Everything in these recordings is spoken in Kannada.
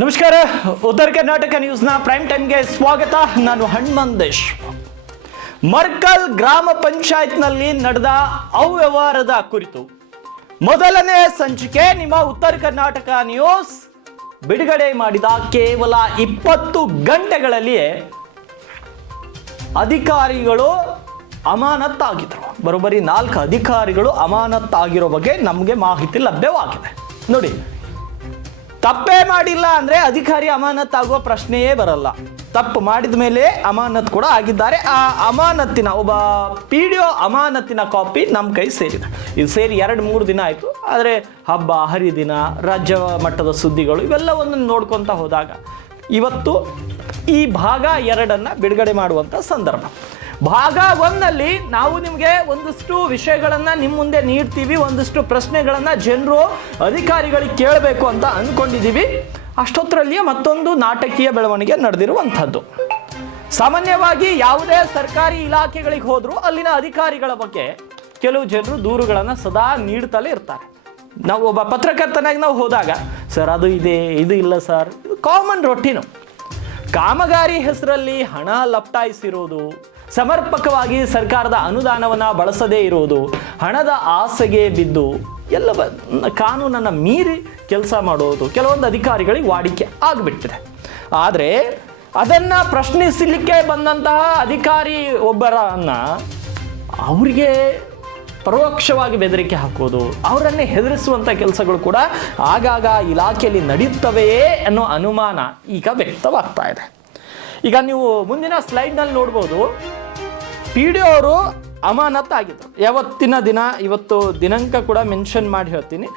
ನಮಸ್ಕಾರ. ಉತ್ತರ ಕರ್ನಾಟಕ ನ್ಯೂಸ್ನ ಪ್ರೈಮ್ ಟೈಮ್ಗೆ ಸ್ವಾಗತ. ನಾನು ಹನುಮಂತೇಶ್. ಮರ್ಕಲ್ ಗ್ರಾಮ ಪಂಚಾಯತ್ನಲ್ಲಿ ನಡೆದ ಅವ್ಯವಹಾರದ ಕುರಿತು ಮೊದಲನೇ ಸಂಚಿಕೆ ನಿಮ್ಮ ಉತ್ತರ ಕರ್ನಾಟಕ ನ್ಯೂಸ್ ಬಿಡುಗಡೆ ಮಾಡಿದ ಕೇವಲ 20 ಗಂಟೆಗಳಲ್ಲಿಯೇ ಅಧಿಕಾರಿಗಳು ಅಮಾನತ್ತಾಗಿದ್ದರು. ಬರೋಬ್ಬರಿ 4 ಅಧಿಕಾರಿಗಳು ಅಮಾನತ್ತಾಗಿರೋ ಬಗ್ಗೆ ನಮಗೆ ಮಾಹಿತಿ ಲಭ್ಯವಾಗಿದೆ. ನೋಡಿ, ತಪ್ಪೇ ಮಾಡಿಲ್ಲ ಅಂದ್ರೆ ಅಧಿಕಾರಿ ಅಮಾನತ್ತಾಗುವ ಪ್ರಶ್ನೆಯೇ ಬರಲ್ಲ. ತಪ್ಪು ಮಾಡಿದ ಮೇಲೆ ಅಮಾನತ್ ಕೂಡ ಆಗಿದ್ದಾರೆ. ಆ ಅಮಾನತ್ತಿನ ಒಬ್ಬ PDO ಅಮಾನತ್ತಿನ ಕಾಪಿ ನಮ್ಮ ಕೈ ಸೇರಿದೆ. ಇದು ಸೇರಿ 2-3 ದಿನ ಆಯಿತು. ಆದರೆ ಹಬ್ಬ ಹರಿದಿನ, ರಾಜ್ಯ ಮಟ್ಟದ ಸುದ್ದಿಗಳು ಇವೆಲ್ಲವನ್ನು ನೋಡ್ಕೊತ ಹೋದಾಗ ಇವತ್ತು ಈ ಭಾಗ 2 ಬಿಡುಗಡೆ ಮಾಡುವಂಥ ಸಂದರ್ಭ. ಭಾಗ 1ನಲ್ಲಿ ನಾವು ನಿಮಗೆ ಒಂದಷ್ಟು ವಿಷಯಗಳನ್ನು ನಿಮ್ಮ ಮುಂದೆ ನೀಡ್ತೀವಿ, ಒಂದಷ್ಟು ಪ್ರಶ್ನೆಗಳನ್ನು ಜನರು ಅಧಿಕಾರಿಗಳಿಗೆ ಕೇಳಬೇಕು ಅಂತ ಅಂದ್ಕೊಂಡಿದ್ದೀವಿ. ಅಷ್ಟೊತ್ತರಲ್ಲಿಯೇ ಮತ್ತೊಂದು ನಾಟಕೀಯ ಬೆಳವಣಿಗೆ ನಡೆದಿರುವಂಥದ್ದು. ಸಾಮಾನ್ಯವಾಗಿ ಯಾವುದೇ ಸರ್ಕಾರಿ ಇಲಾಖೆಗಳಿಗೆ ಹೋದರೂ ಅಲ್ಲಿನ ಅಧಿಕಾರಿಗಳ ಬಗ್ಗೆ ಕೆಲವು ಜನರು ದೂರುಗಳನ್ನು ಸದಾ ನೀಡ್ತಲೇ ಇರ್ತಾರೆ. ನಾವು ಒಬ್ಬ ಪತ್ರಕರ್ತನಾಗಿ ನಾವು ಹೋದಾಗ, ಸರ್ ಅದು ಇದೆ, ಇದು ಇಲ್ಲ ಸರ್, ಇದು ಕಾಮನ್ ರೊಟೀನು. ಕಾಮಗಾರಿ ಹೆಸರಲ್ಲಿ ಹಣ ಲಪ್ಟಾಯಿಸಿರೋದು, ಸಮರ್ಪಕವಾಗಿ ಸರ್ಕಾರದ ಅನುದಾನವನ್ನು ಬಳಸದೇ ಇರುವುದು, ಹಣದ ಆಸೆಗೆ ಬಿದ್ದು ಎಲ್ಲ ಕಾನೂನನ್ನು ಮೀರಿ ಕೆಲಸ ಮಾಡೋದು ಕೆಲವೊಂದು ಅಧಿಕಾರಿಗಳಿಗೆ ವಾಡಿಕೆ ಆಗಿಬಿಟ್ಟಿದೆ. ಆದರೆ ಅದನ್ನು ಪ್ರಶ್ನಿಸಲಿಕ್ಕೆ ಬಂದಂತಹ ಅಧಿಕಾರಿ ಒಬ್ಬರನ್ನ ಅವರಿಗೆ ಪರೋಕ್ಷವಾಗಿ ಬೆದರಿಕೆ ಹಾಕೋದು, ಅವರನ್ನೇ ಹೆದರಿಸುವಂಥ ಕೆಲಸಗಳು ಕೂಡ ಆಗಾಗ ಇಲಾಖೆಯಲ್ಲಿ ನಡೆಯುತ್ತವೆಯೇ ಅನ್ನೋ ಅನುಮಾನ ಈಗ ವ್ಯಕ್ತವಾಗ್ತಾ ಇದೆ. ಈಗ ನೀವು ಮುಂದಿನ ಸ್ಲೈಡ್ನಲ್ಲಿ ನೋಡ್ಬೋದು, PDO ಅವರು ಅಮಾನತ್ತಾಗಿದ್ದರು. ಯಾವತ್ತಿನ ದಿನ, ಇವತ್ತು ದಿನಾಂಕ ಕೂಡ ಮೆನ್ಷನ್ ಮಾಡಿ ಹೇಳ್ತೀನಿ.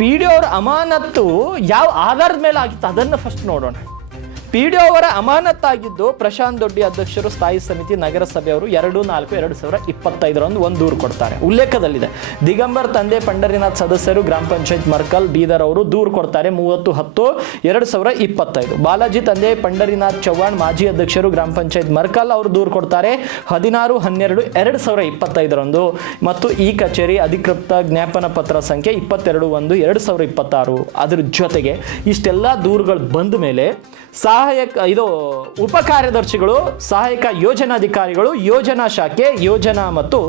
PDO ಅವರ ಅಮಾನತ್ತು ಯಾವ ಆಧಾರದ ಮೇಲೆ ಆಗಿತ್ತು ಅದನ್ನು ಫಸ್ಟ್ ನೋಡೋಣ. PDO ಅವರ ಅಮಾನತ್ತಾಗಿದ್ದು ಪ್ರಶಾಂತ್ ದೊಡ್ಡಿ ಅಧ್ಯಕ್ಷರು ಸ್ಥಾಯಿ ಸಮಿತಿ ನಗರಸಭೆಯವರು 2/4/2025 ಒಂದು ದೂರು ಕೊಡ್ತಾರೆ. ಉಲ್ಲೇಖದಲ್ಲಿದೆ, ದಿಗಂಬರ್ ತಂದೆ ಪಂಡರಿನಾಥ್ ಸದಸ್ಯರು ಗ್ರಾಮ ಪಂಚಾಯತ್ ಮರ್ಕಲ್ ಬೀದರ್ ಅವರು ದೂರು ಕೊಡ್ತಾರೆ 30/10/2025. ಬಾಲಾಜಿ ತಂದೆ ಪಂಡರಿನಾಥ್ ಚವ್ಹಾಣ್ ಮಾಜಿ ಅಧ್ಯಕ್ಷರು ಗ್ರಾಮ ಪಂಚಾಯತ್ ಮರ್ಕಲ್ ಅವರು ದೂರು ಕೊಡ್ತಾರೆ 16/12/2025 ಮತ್ತು ಈ ಕಚೇರಿ ಅಧಿಕೃತ ಜ್ಞಾಪನ ಪತ್ರ ಸಂಖ್ಯೆ 22/1/2026. ಅದ್ರ ಜೊತೆಗೆ ಇಷ್ಟೆಲ್ಲ ದೂರುಗಳು ಬಂದ ಮೇಲೆ ಉಪ ಕಾರ್ಯದರ್ಶಿಗಳು, ಸಹಾಯಕ ಯೋಜನಾಧಿಕಾರಿಗಳು, ಯೋಜನಾ ಶಾಖೆ, ಯೋಜನಾ ಮತ್ತು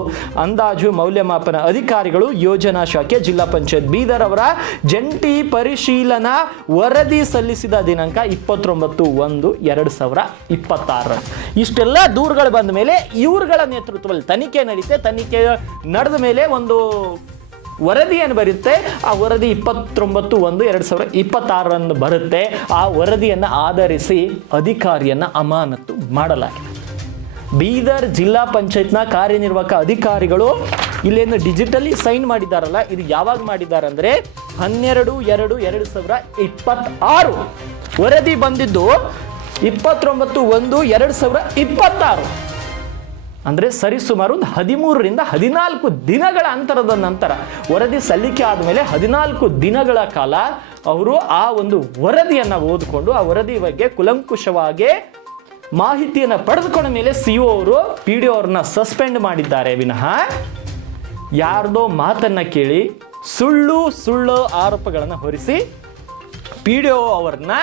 ಅಂದಾಜು ಮೌಲ್ಯಮಾಪನ ಅಧಿಕಾರಿಗಳು, ಯೋಜನಾ ಶಾಖೆ, ಜಿಲ್ಲಾ ಪಂಚಾಯತ್ ಬೀದರ್ ಅವರ ಜಂಟಿ ಪರಿಶೀಲನಾ ವರದಿ ಸಲ್ಲಿಸಿದ ದಿನಾಂಕ 29/1/2026. ಇಷ್ಟೆಲ್ಲ ದೂರುಗಳು ಬಂದ ಮೇಲೆ ಇವರುಗಳ ನೇತೃತ್ವದಲ್ಲಿ ತನಿಖೆ ನಡೀತೆ. ತನಿಖೆ ನಡೆದ ಮೇಲೆ ಒಂದು ವರದಿಯನ್ನು ಬರುತ್ತೆ. ಆ ವರದಿ 29/1/2026 ಬರುತ್ತೆ. ಆ ವರದಿಯನ್ನು ಆಧರಿಸಿ ಅಧಿಕಾರಿಯನ್ನು ಅಮಾನತು ಮಾಡಲಾಗಿದೆ. ಬೀದರ್ ಜಿಲ್ಲಾ ಪಂಚಾಯತ್ನ ಕಾರ್ಯನಿರ್ವಾಹಕ ಅಧಿಕಾರಿಗಳು ಇಲ್ಲೇನು ಡಿಜಿಟಲಿ ಸೈನ್ ಮಾಡಿದಾರಲ್ಲ, ಇದು ಯಾವಾಗ ಮಾಡಿದ್ದಾರೆ ಅಂದರೆ 12/2/2026. ವರದಿ ಬಂದಿದ್ದು 29/1/2026. ಅಂದರೆ ಸರಿಸುಮಾರು 13-14 ದಿನಗಳ ಅಂತರದ ನಂತರ ವರದಿ ಸಲ್ಲಿಕೆ ಆದಮೇಲೆ 14 ದಿನಗಳ ಕಾಲ ಅವರು ಆ ಒಂದು ವರದಿಯನ್ನು ಓದಿಕೊಂಡು ಆ ವರದಿ ಬಗ್ಗೆ ಕುಲಂಕುಷವಾಗಿ ಮಾಹಿತಿಯನ್ನು ಪಡೆದುಕೊಂಡ ಮೇಲೆ CO ಅವರು PDO ಅವ್ರನ್ನ ಸಸ್ಪೆಂಡ್ ಮಾಡಿದ್ದಾರೆ ವಿನಃ ಯಾರ್ದೋ ಮಾತನ್ನು ಕೇಳಿ ಸುಳ್ಳು ಆರೋಪಗಳನ್ನು ಹೊರಿಸಿ PDO ಅವರನ್ನ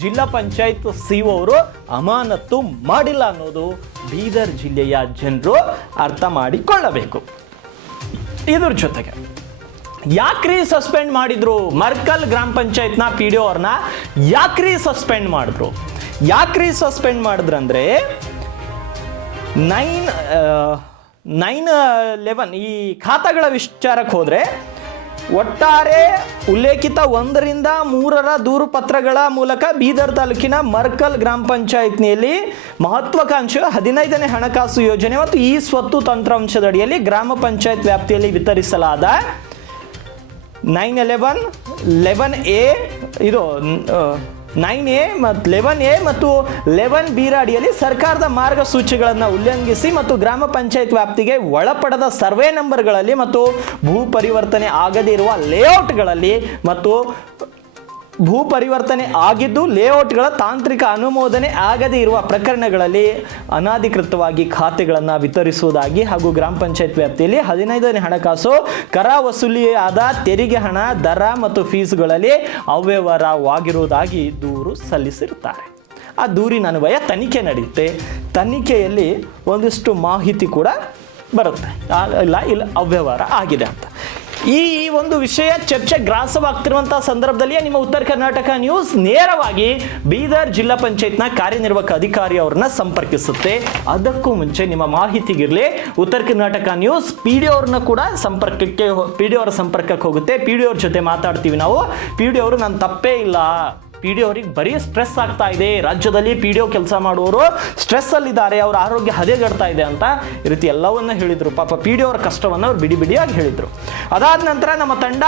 ಜಿಲ್ಲಾ ಪಂಚಾಯತ್ CO ಅವರು ಅಮಾನತು ಮಾಡಿಲ್ಲ ಅನ್ನೋದು ಬೀದರ್ ಜಿಲ್ಲೆಯ ಜನರು ಅರ್ಥ ಮಾಡಿಕೊಳ್ಳಬೇಕು. ಇದ್ರ ಜೊತೆಗೆ ಯಾಕ್ರಿ ಸಸ್ಪೆಂಡ್ ಮಾಡಿದ್ರು? ಮರ್ಕಲ್ ಗ್ರಾಮ ಪಂಚಾಯತ್ನ PDO ಅವ್ರನ್ನ ಯಾಕ್ರಿ ಸಸ್ಪೆಂಡ್ ಮಾಡಿದ್ರು? ಮಾಡಿದ್ರಂದ್ರೆ 9/11 ಈ ಖಾತಾಗಳ ವಿಚಾರಕ್ಕೆ ಹೋದ್ರೆ ಒಟ್ಟಾರೆ ಉಲ್ಲೇಖಿತ 1ರಿಂದ 3 ದೂರು ಪತ್ರಗಳ ಮೂಲಕ ಬೀದರ್ ತಾಲೂಕಿನ ಮರ್ಕಲ್ ಗ್ರಾಮ ಪಂಚಾಯತ್ನಲ್ಲಿ ಮಹತ್ವಾಕಾಂಕ್ಷೆ 15ನೇ ಹಣಕಾಸು ಯೋಜನೆ ಮತ್ತು ಈ ಸ್ವತ್ತು ತಂತ್ರಾಂಶದಡಿಯಲ್ಲಿ ಗ್ರಾಮ ಪಂಚಾಯತ್ ವ್ಯಾಪ್ತಿಯಲ್ಲಿ ವಿತರಿಸಲಾದ 9/11A ಇದು 9A ಮತ್ತು 11A ಮತ್ತು 11B ಅಡಿಯಲ್ಲಿ ಸರ್ಕಾರದ ಮಾರ್ಗಸೂಚಿಗಳನ್ನು ಉಲ್ಲಂಘಿಸಿ ಮತ್ತು ಗ್ರಾಮ ಪಂಚಾಯತ್ ವ್ಯಾಪ್ತಿಗೆ ಒಳಪಡದ ಸರ್ವೆ ನಂಬರ್ಗಳಲ್ಲಿ ಮತ್ತು ಭೂ ಪರಿವರ್ತನೆ ಆಗದೇ ಇರುವ ಲೇಔಟ್ಗಳಲ್ಲಿ ಮತ್ತು ಭೂ ಪರಿವರ್ತನೆ ಆಗಿದ್ದು ಲೇಔಟ್ಗಳ ತಾಂತ್ರಿಕ ಅನುಮೋದನೆ ಆಗದೇ ಇರುವ ಪ್ರಕರಣಗಳಲ್ಲಿ ಅನಧಿಕೃತವಾಗಿ ಖಾತೆಗಳನ್ನು ವಿತರಿಸುವುದಾಗಿ ಹಾಗೂ ಗ್ರಾಮ ಪಂಚಾಯತ್ ವ್ಯಾಪ್ತಿಯಲ್ಲಿ 15ನೇ ಹಣಕಾಸು ಕರ ವಸೂಲಿಯಾದ ತೆರಿಗೆ ಹಣ, ದರ ಮತ್ತು ಫೀಸ್ಗಳಲ್ಲಿ ಅವ್ಯವಹಾರವಾಗಿರುವುದಾಗಿ ದೂರು ಸಲ್ಲಿಸಿರುತ್ತಾರೆ. ಆ ದೂರಿನ ಅನ್ವಯ ತನಿಖೆ ನಡೆಯುತ್ತೆ. ತನಿಖೆಯಲ್ಲಿ ಒಂದಿಷ್ಟು ಮಾಹಿತಿ ಕೂಡ ಬರುತ್ತೆ, ಇಲ್ಲ ಅವ್ಯವಹಾರ ಆಗಿದೆ ಅಂತ. ಈ ಒಂದು ವಿಷಯ ಚರ್ಚೆ ಗ್ರಾಸವಾಗ್ತಿರುವಂಥ ಸಂದರ್ಭದಲ್ಲಿ ನಿಮ್ಮ ಉತ್ತರ ಕರ್ನಾಟಕ ನ್ಯೂಸ್ ನೇರವಾಗಿ ಬೀದರ್ ಜಿಲ್ಲಾ ಪಂಚಾಯತ್ನ ಕಾರ್ಯನಿರ್ವಾಹಕ ಅಧಿಕಾರಿ ಅವ್ರನ್ನ ಸಂಪರ್ಕಿಸುತ್ತೆ. ಅದಕ್ಕೂ ಮುಂಚೆ ನಿಮ್ಮ ಮಾಹಿತಿಗಿರಲಿ, ಉತ್ತರ ಕರ್ನಾಟಕ ನ್ಯೂಸ್ PD ಅವ್ರನ್ನ ಕೂಡ PD ಅವರ ಸಂಪರ್ಕಕ್ಕೆ ಹೋಗುತ್ತೆ. PD ಅವ್ರ ಜೊತೆ ಮಾತಾಡ್ತೀವಿ ನಾವು. PD ಅವರು ನಾನು ತಪ್ಪೇ ಇಲ್ಲ, PD ಅವ್ರಿಗೆ ಬರೀ ಸ್ಟ್ರೆಸ್ ಆಗ್ತಾ ಇದೆ, ರಾಜ್ಯದಲ್ಲಿ PDO ಕೆಲಸ ಮಾಡುವವರು ಸ್ಟ್ರೆಸ್ ಅಲ್ಲಿದ್ದಾರೆ, ಅವ್ರ ಆರೋಗ್ಯ ಹದಗೆಡ್ತಾ ಇದೆ ಅಂತ ಈ ರೀತಿ ಎಲ್ಲವನ್ನ ಹೇಳಿದ್ರು. ಪಾಪ PD ಅವರ ಕಷ್ಟವನ್ನು ಅವ್ರು ಬಿಡಿಯಾಗಿ ಹೇಳಿದ್ರು. ಅದಾದ ನಂತರ ನಮ್ಮ ತಂಡ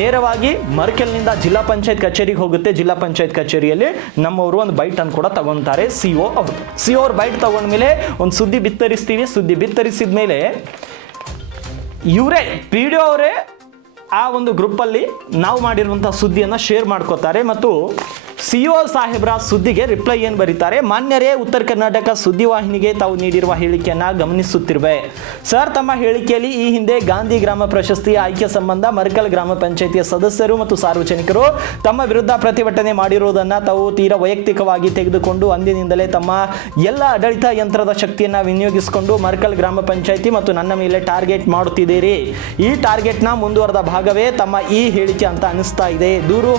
ನೇರವಾಗಿ ಮರ್ಕೆಲ್ನಿಂದ ಜಿಲ್ಲಾ ಪಂಚಾಯತ್ ಕಚೇರಿಗೆ ಹೋಗುತ್ತೆ. ಜಿಲ್ಲಾ ಪಂಚಾಯತ್ ಕಚೇರಿಯಲ್ಲಿ ನಮ್ಮವರು ಒಂದು ಬೈಟ್ ಅನ್ನು ಕೂಡ ತಗೊಂತಾರೆ. CO ಅವ್ರು ಬೈಟ್ ತಗೊಂಡ್ಮೇಲೆ ಒಂದು ಸುದ್ದಿ ಬಿತ್ತರಿಸ್ತೀವಿ. ಸುದ್ದಿ ಬಿತ್ತರಿಸಿದ ಮೇಲೆ ಇವರೇ PDO ಅವರೇ ಆ ಒಂದು ಗ್ರೂಪಲ್ಲಿ ನಾವು ಮಾಡಿರುವಂಥ ಸುದ್ದಿಯನ್ನು ಶೇರ್ ಮಾಡ್ಕೋತಾರೆ ಮತ್ತು CO ಸಾಹೇಬ್ರ ಸುದ್ದಿಗೆ ರಿಪ್ಲೈ ಏನು ಬರೀತಾರೆ: ಮಾನ್ಯರೇ, ಉತ್ತರ ಕರ್ನಾಟಕ ಸುದ್ದಿವಾಹಿನಿಗೆ ತಾವು ನೀಡಿರುವ ಹೇಳಿಕೆಯನ್ನು ಗಮನಿಸುತ್ತಿರುವೆ. ಸರ್, ತಮ್ಮ ಹೇಳಿಕೆಯಲ್ಲಿ ಈ ಹಿಂದೆ ಗಾಂಧಿ ಗ್ರಾಮ ಪ್ರಶಸ್ತಿ ಆಯ್ಕೆ ಸಂಬಂಧ ಮರ್ಕಲ್ ಗ್ರಾಮ ಪಂಚಾಯಿತಿಯ ಸದಸ್ಯರು ಮತ್ತು ಸಾರ್ವಜನಿಕರು ತಮ್ಮ ವಿರುದ್ಧ ಪ್ರತಿಭಟನೆ ಮಾಡಿರುವುದನ್ನು ತಾವು ತೀರಾ ವೈಯಕ್ತಿಕವಾಗಿ ತೆಗೆದುಕೊಂಡು ಅಂದಿನಿಂದಲೇ ತಮ್ಮ ಎಲ್ಲ ಆಡಳಿತ ಯಂತ್ರದ ಶಕ್ತಿಯನ್ನು ವಿನಿಯೋಗಿಸಿಕೊಂಡು ಮರ್ಕಲ್ ಗ್ರಾಮ ಪಂಚಾಯಿತಿ ಮತ್ತು ನನ್ನ ಮೇಲೆ ಟಾರ್ಗೆಟ್ ಮಾಡುತ್ತಿದ್ದೀರಿ. ಈ ಟಾರ್ಗೆಟ್ನ ಮುಂದುವರೆದ ಭಾಗವೇ ತಮ್ಮ ಈ ಹೇಳಿಕೆ ಅಂತ ಅನಿಸ್ತಾ ಇದೆ. ದೂರು